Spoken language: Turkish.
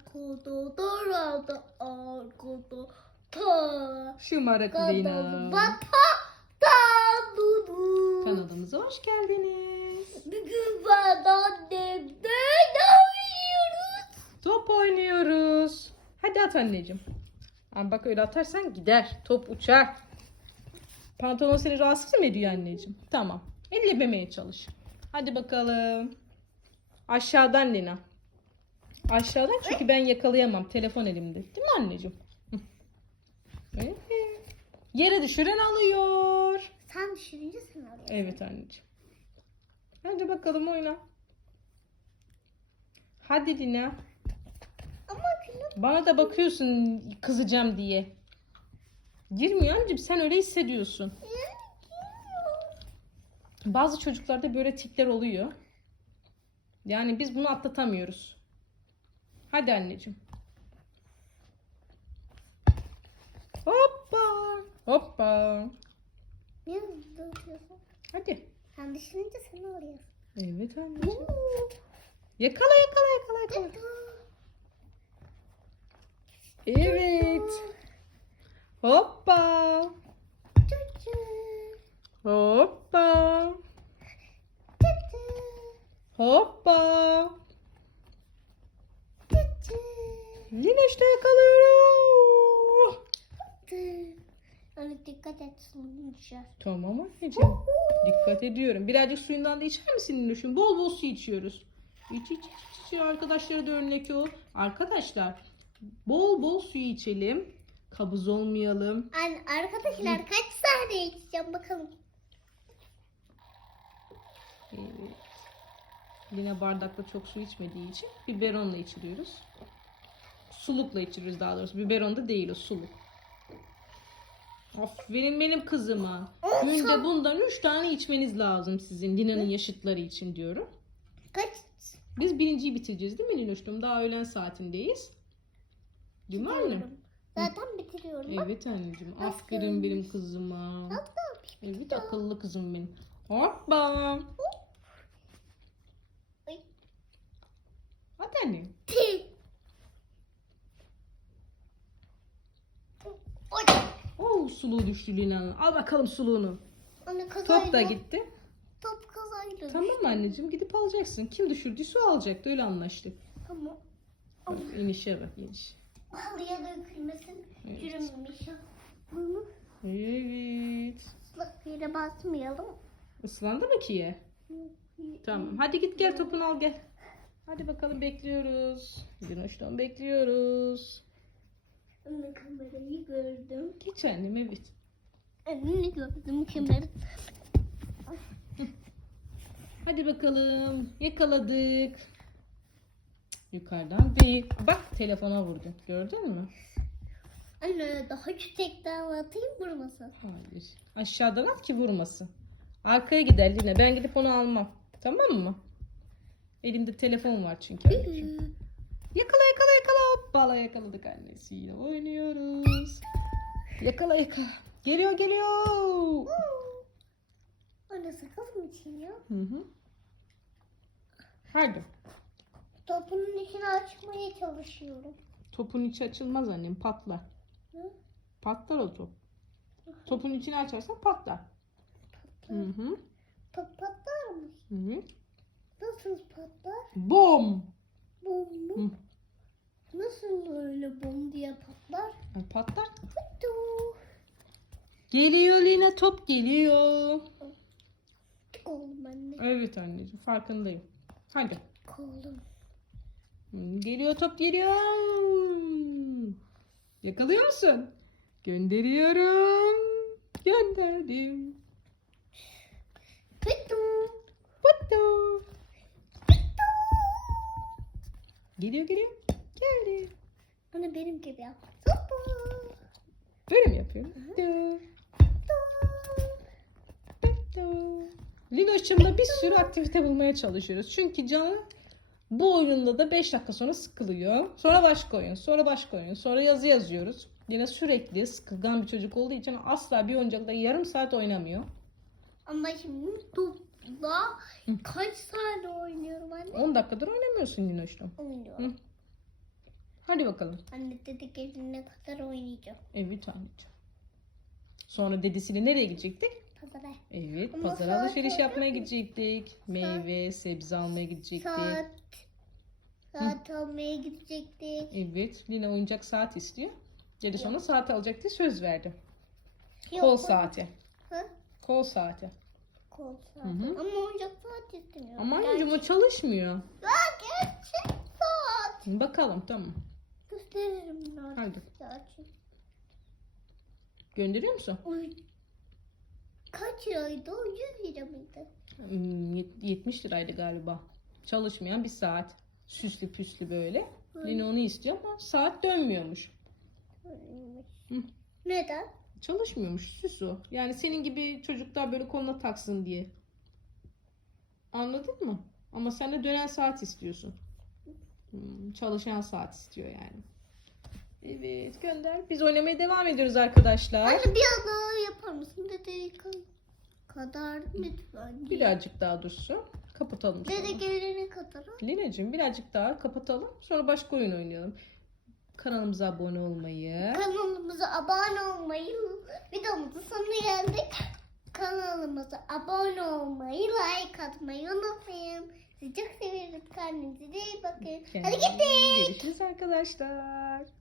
arkada darada arkada ta Şımarık Lina. bata ta dudu. Kanalımıza hoş geldiniz. Bugün ben annemle ne oynuyoruz? Top oynuyoruz. Hadi at anneciğim. Ama bak öyle atarsan gider. Top uçar. Pantolon seni rahatsız mı ediyor anneciğim? Tamam. Ellememeye çalış. Hadi bakalım. Aşağıdan Lina. Aşağıdan çünkü ben yakalayamam. Telefon elimde. Değil mi anneciğim? Evet. Yere düşüren alıyor. Sen düşününce sen alıyorsun. Evet anneciğim. Hadi bakalım oyna. Hadi Lina. Ama günü Bana da bakıyorsun kızacağım diye. Girmiyor anneciğim sen öyle hissediyorsun. Bazı çocuklarda böyle tipler oluyor. Yani biz bunu atlatamıyoruz. Hadi anneciğim. Hoppa. Hoppa. Niye atıyorsun? Hadi. Sen düşününce sen alıyorsun. Evet anneciğim. Yakala yakala yakala yakala. Evet. Hoppa. Hoppa. Hoppa. Yine işte yakalıyor. Öyle dikkat et suyun düşer. Tamam anneciğim. Dikkat ediyorum. Birazcık suyundan da içer misin Niluş'um? Bol bol su içiyoruz. İç iç iç iç. iç. Arkadaşlara da örnek ol. Arkadaşlar bol bol suyu içelim. Kabız olmayalım. Anne arkadaşlar kaç saniye içeceğim bakalım. Evet. Lina bardakla çok su içmediği için biberonla içiriyoruz. Sulukla içiriyoruz daha doğrusu. Biberon da değil o suluk. Aferin benim kızıma. Günde bundan 3 tane içmeniz lazım sizin Lina'nın yaşıtları için diyorum. Kaç? Biz birinciyi bitireceğiz değil mi Linoş'tum? Daha öğlen saatindeyiz. Değil mi anne? Zaten bitiriyorum. Bak. Evet anneciğim. Aferin. Benim kızıma. Hatta Evet akıllı kızım benim. Hoppa. Hadi anne. Tih. Oy. Oo suluğu düştü Lina'nın. Al bakalım suluğunu. Anne kazayla. Top da gitti. Top kazayla. Tamam anneciğim gidip alacaksın. Kim düşürdüyse o alacaktı. Öyle anlaştık. Tamam. Bak, inişe bak iniş. Halıya dökülmesin. Evet. Yürümemiş. Bunu Evet. ıslak yere basmayalım. Islandı mı ki ye? Tamam. Hadi git gel topunu al gel. Hadi bakalım bekliyoruz. Linoş'tan bekliyoruz. Anne kamerayı gördüm. Geç annem evet. Anne gördüm kamera. Hadi bakalım. Yakaladık. Yukarıdan değil. Bak telefona vurdu. Gördün mü? Anne daha küçükten atayım vurmasın. Hayır. Aşağıdan at ki vurmasın. Arkaya gider Lina. Ben gidip onu almam. Tamam mı? Elimde telefon var çünkü. yakala yakala. Hoppala yakaladık annesiyle. Oynuyoruz. Yakala yakala. Geliyor geliyor. Anne sakız mı çiğniyor? Hı hı. Hadi. Topunun içini açmaya çalışıyorum. Topun içi açılmaz annem patlar. Hı? Patlar o top. Topun içini açarsan patlar. Hı hı. Top patlar mı? Hı hı. Nasıl patlar? Bom. Bom mu? Hı. Nasıl öyle bom diye patlar? Ay, Patlar. Fıttu. Geliyor Lina top geliyor. Oldum anne. Evet anneciğim farkındayım. Hadi. Tık oldum. Hı, Geliyor top geliyor. Yakalıyor musun? Gönderiyorum. Gönderdim. Fıttu. Puttu. Geliyor geliyor. Geldi. Anne benim gibi yap. Böyle mi yapıyorum? Linoş'cumla bir sürü aktivite bulmaya çalışıyoruz. Çünkü canı bu oyunda da 5 dakika sonra sıkılıyor. Sonra başka oyun, sonra başka oyun, sonra yazı yazıyoruz. Yine sürekli sıkılgan bir çocuk olduğu için asla bir oyuncakla yarım saat oynamıyor. Ama şimdi topla kaç saat oynuyorum anne? 10 dakikadır oynamıyorsun Linoş'cum. Oynuyorum. Hadi bakalım. Anne dedi gelene kadar oynayacağım. Evet anneciğim. Sonra dedesiyle nereye gidecektik? Pazara. Evet, Ama pazara alışveriş yapmaya gidecektik. Meyve, sebze almaya gidecektik. Saat. Saat almaya gidecektik. Evet, Lina oyuncak saat istiyor. Dede ona saat alacak diye söz verdi. Yok, Kol saati. Ha? Kol saati. Kol saati. Hı hı. Ama oyuncak saat istemiyorum. Ama anneciğim o çalışmıyor. Ya gerçek saat. Bakalım tamam. Gösteririm ben Hadi. Gönderiyor musun? Oy. Kaç liraydı o? 100 lira mıydı? Hmm, yet- 70 liraydı galiba. Çalışmayan bir saat. Süslü püslü böyle. Lina onu istiyor ama saat dönmüyormuş. Öyleymiş. Hı. Neden? Çalışmıyormuş süs o. Yani senin gibi çocuklar böyle koluna taksın diye. Anladın mı? Ama sen de dönen saat istiyorsun. Hmm, çalışan saat istiyor yani. Evet gönder. Biz oynamaya devam ediyoruz arkadaşlar. Anne biraz daha yapar mısın? Dede kadar lütfen. Birazcık daha dursun. Kapatalım sonra. Dede gelene kadar. Lina'cığım birazcık daha kapatalım. Sonra başka oyun oynayalım. Kanalımıza abone olmayı. Kanalımıza abone olmayı, videomuzun sonuna geldik. Kanalımıza abone olmayı, like atmayı unutmayın. Sizi çok seviyoruz. Kendinize iyi bakın. Hadi Kendinize- gittik. Görüşürüz arkadaşlar.